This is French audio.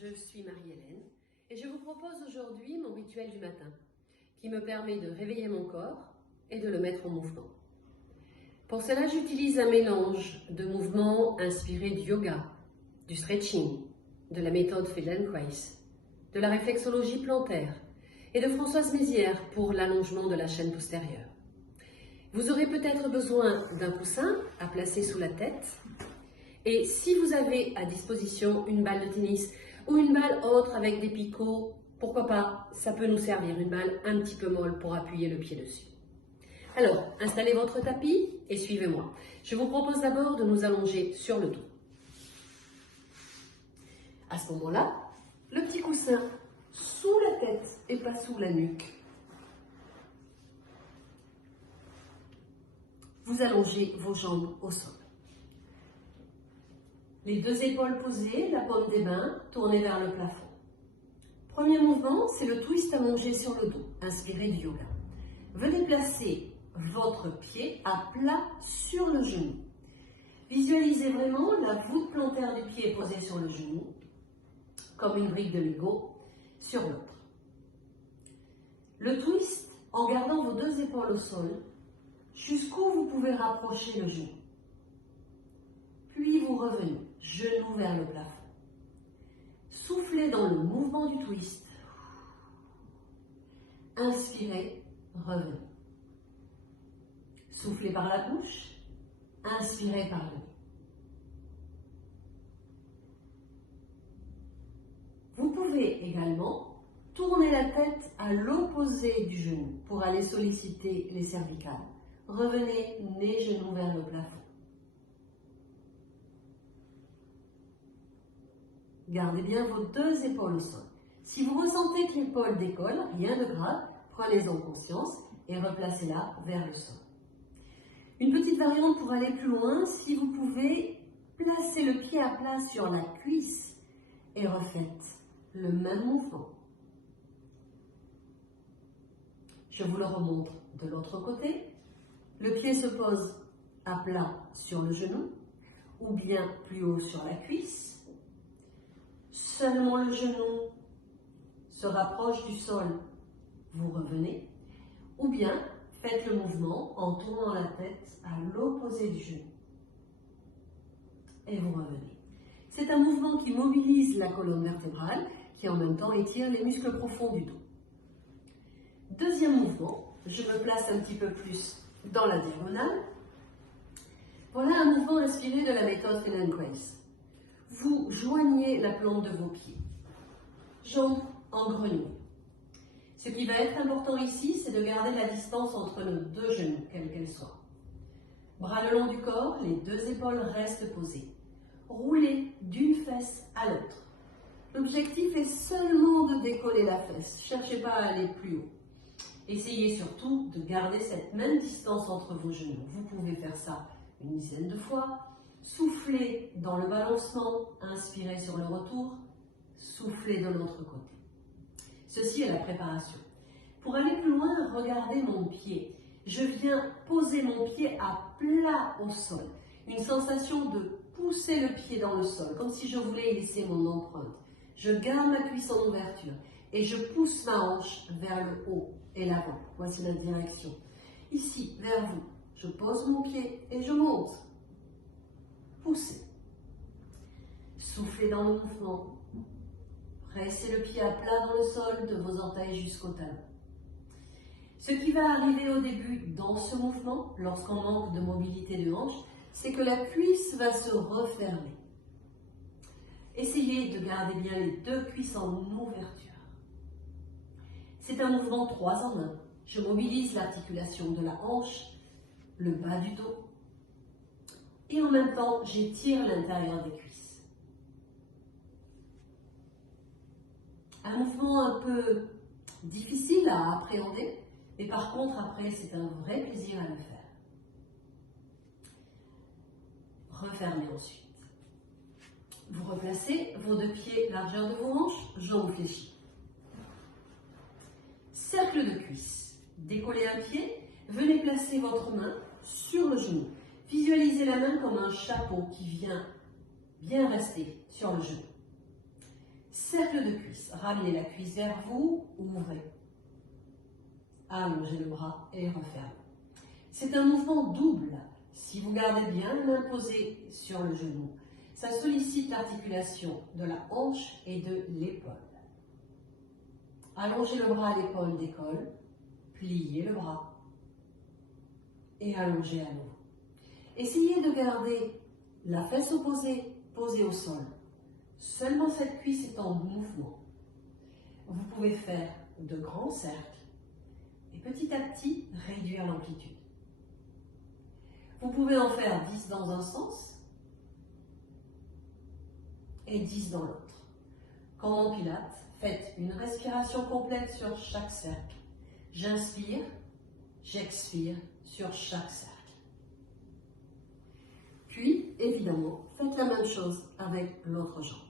je suis Marie-Hélène et je vous propose aujourd'hui mon rituel du matin qui me permet de réveiller mon corps et de le mettre en mouvement. Pour cela, j'utilise un mélange de mouvements inspirés du yoga, du stretching, de la méthode Feldenkrais, de la réflexologie plantaire et de Françoise Mézières pour l'allongement de la chaîne postérieure. Vous aurez peut-être besoin d'un coussin à placer sous la tête. Et si vous avez à disposition une balle de tennis ou une balle autre avec des picots, pourquoi pas, ça peut nous servir, une balle un petit peu molle pour appuyer le pied dessus. Alors, installez votre tapis et suivez-moi. Je vous propose d'abord de nous allonger sur le dos. À ce moment-là, le petit coussin sous la tête et pas sous la nuque. Vous allongez vos jambes au sol. Les deux épaules posées, la paume des mains tournée vers le plafond. Premier mouvement, c'est le twist allongé sur le dos, inspiré du yoga. Venez placer votre pied à plat sur le genou. Visualisez vraiment la voûte plantaire du pied posée sur le genou, comme une brique de Lego, sur l'autre. Le twist, en gardant vos deux épaules au sol, jusqu'où vous pouvez rapprocher le genou. Puis vous revenez, genou vers le plafond. Soufflez dans le mouvement du twist. Inspirez, revenez. Soufflez par la bouche, inspirez par le nez. Vous pouvez également tourner la tête à l'opposé du genou pour aller solliciter les cervicales. Revenez, nez, genou vers le plafond. Gardez bien vos deux épaules au sol. Si vous ressentez que l'épaule décolle, rien de grave, prenez-en conscience et replacez-la vers le sol. Une petite variante pour aller plus loin, si vous pouvez placer le pied à plat sur la cuisse et refaites le même mouvement. Je vous le remontre de l'autre côté. Le pied se pose à plat sur le genou ou bien plus haut sur la cuisse. Seulement le genou se rapproche du sol, vous revenez, ou bien faites le mouvement en tournant la tête à l'opposé du genou. Et vous revenez. C'est un mouvement qui mobilise la colonne vertébrale, qui en même temps étire les muscles profonds du dos. Deuxième mouvement, je me place un petit peu plus dans la diagonale. Voilà un mouvement inspiré de la méthode Feldenkrais. Vous joignez la plante de vos pieds, jambes en grenouille. Ce qui va être important ici, c'est de garder la distance entre nos deux genoux, quelle qu'elle soit. Bras le long du corps, les deux épaules restent posées. Roulez d'une fesse à l'autre. L'objectif est seulement de décoller la fesse. Ne cherchez pas à aller plus haut. Essayez surtout de garder cette même distance entre vos genoux. Vous pouvez faire ça une dizaine de fois. Soufflez dans le balancement, inspirez sur le retour, soufflez de l'autre côté. Ceci est la préparation. Pour aller plus loin, regardez mon pied. Je viens poser mon pied à plat au sol. Une sensation de pousser le pied dans le sol, comme si je voulais y laisser mon empreinte. Je garde ma cuisse en ouverture et je pousse ma hanche vers le haut et l'avant. Voici la direction. Ici, vers vous, je pose mon pied et je monte. Poussez. Soufflez dans le mouvement. Pressez le pied à plat dans le sol de vos orteils jusqu'au talon. Ce qui va arriver au début dans ce mouvement, lorsqu'on manque de mobilité de hanche, c'est que la cuisse va se refermer. Essayez de garder bien les deux cuisses en ouverture. C'est un mouvement 3 en 1. Je mobilise l'articulation de la hanche, le bas du dos, et en même temps, j'étire l'intérieur des cuisses. Un mouvement un peu difficile à appréhender, mais par contre, après, c'est un vrai plaisir à le faire. Refermez ensuite. Vous replacez vos deux pieds, largeur de vos hanches, jambes fléchies. Cercle de cuisse. Décollez un pied, venez placer votre main sur le genou. Visualisez la main comme un chapeau qui vient bien rester sur le genou. Cercle de cuisse. Ramenez la cuisse vers vous, ouvrez. Allongez le bras et refermez. C'est un mouvement double. Si vous gardez bien la main posée sur le genou, ça sollicite l'articulation de la hanche et de l'épaule. Allongez le bras à l'épaule d'épaule, pliez le bras et allongez à nouveau. Essayez de garder la fesse opposée posée au sol. Seulement cette cuisse est en mouvement. Vous pouvez faire de grands cercles et petit à petit réduire l'amplitude. Vous pouvez en faire 10 dans un sens et 10 dans l'autre. Comme en pilates, faites une respiration complète sur chaque cercle. J'inspire, j'expire sur chaque cercle. Puis, évidemment, faites la même chose avec l'autre jambe.